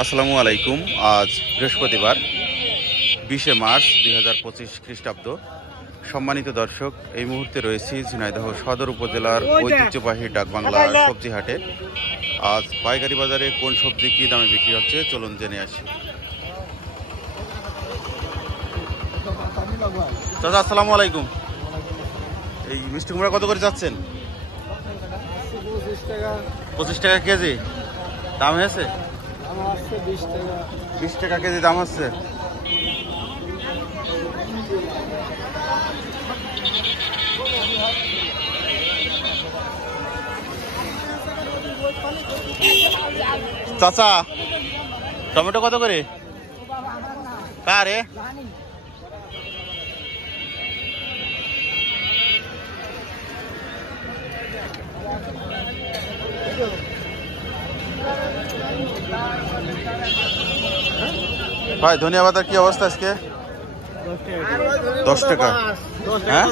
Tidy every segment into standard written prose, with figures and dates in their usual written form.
আসসালামু আলাইকুম। আজ বৃহস্পতিবার 20শে মার্চ 2025 খ্রিস্টাব্দ। সম্মানিত দর্শক, এই মুহূর্তে রয়েছি ঝিনাইদহ সদর উপজেলার ঐতিহ্যবাহী ডাকবাংলা সবজি হাটে। আজ পাইকারি বাজারে কোন সবজি কি দামে বিক্রি হচ্ছে চলুন জেনে আসি। দাদা আসসালামু আলাইকুম। এই মিষ্টি কুমড়া কত করে যাচ্ছেন? 25 টাকা কেজি দাম হয়েছে। 20 টাকা কেজি দাম হচ্ছে। চাচা টমেটো কত করে? কারে ভাই ধনিয়া পাতার কি অবস্থা আজকে? 10 টাকা। হ্যাঁ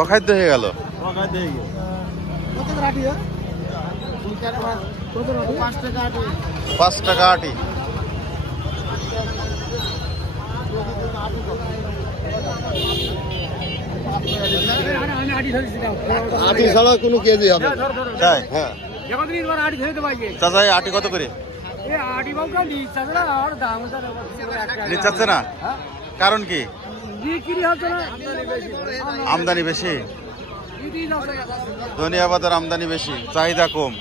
অখাদ্য হয়ে গেল। 5 টাকা আটি। আটি ছাড়া কোনো কেজি হবে তাই? হ্যাঁ। চাচা আটি কত করে নিচ্ছে না? কারণ কি? আমদানি বেশি, ধনিয়া পাতার আমদানি বেশি, চাহিদা কম।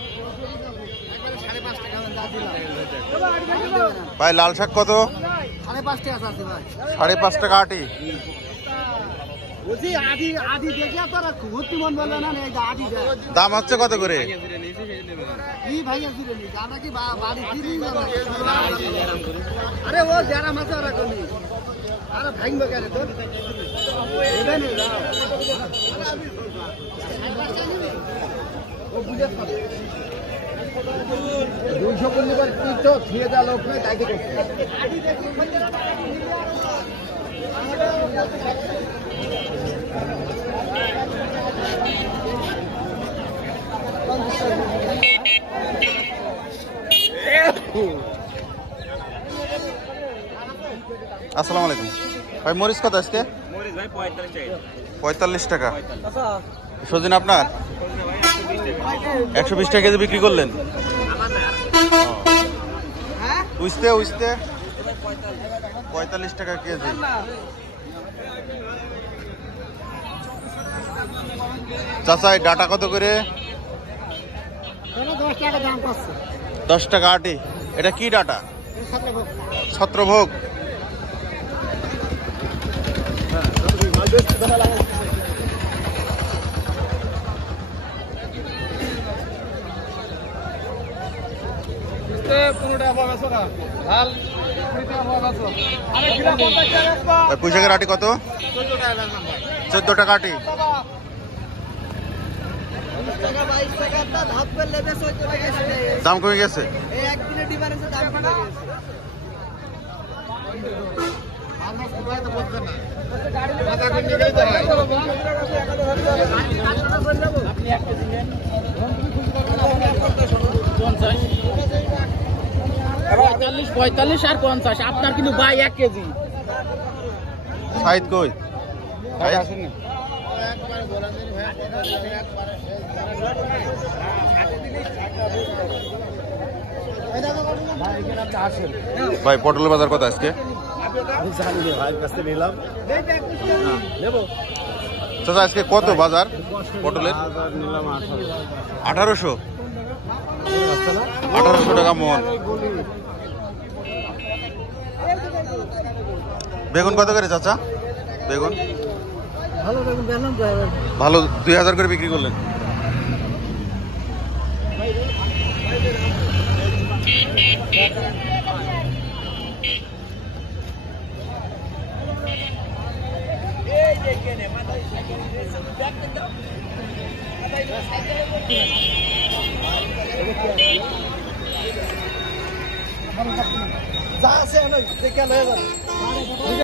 ভাই লাল শাক কত? 5.5 টাকা আটি। দাম হচ্ছে কত করে? আসসালামু আলাইকুম ভাই, মরিচ কত আজকে? 45 টাকা। সজিনা আপনার 120 টাকা কেজি বিক্রি করলেন। উইস্তে 45 টাকা কেজি। চাচা ডাটা কত করে? 10 টাকা আটি। এটা কি ডাটা? ছত্রভোগ। পুঁইশাকের আটি কত? 14 টাকা আটি। দাম কমে গেছে। পঁয়তাল্লিশ আর 50 আপনার কিন্তু ভাই 1 কেজি। সাইদ কই? ভাই পটলের বাজার কত আজকে? চাচা আজকে কত বাজার পটলের? 1800 টাকা মন। বেগুন কত করে চাচা? বেগুন ভালো 2000 করে বিক্রি করলেন। যা আছে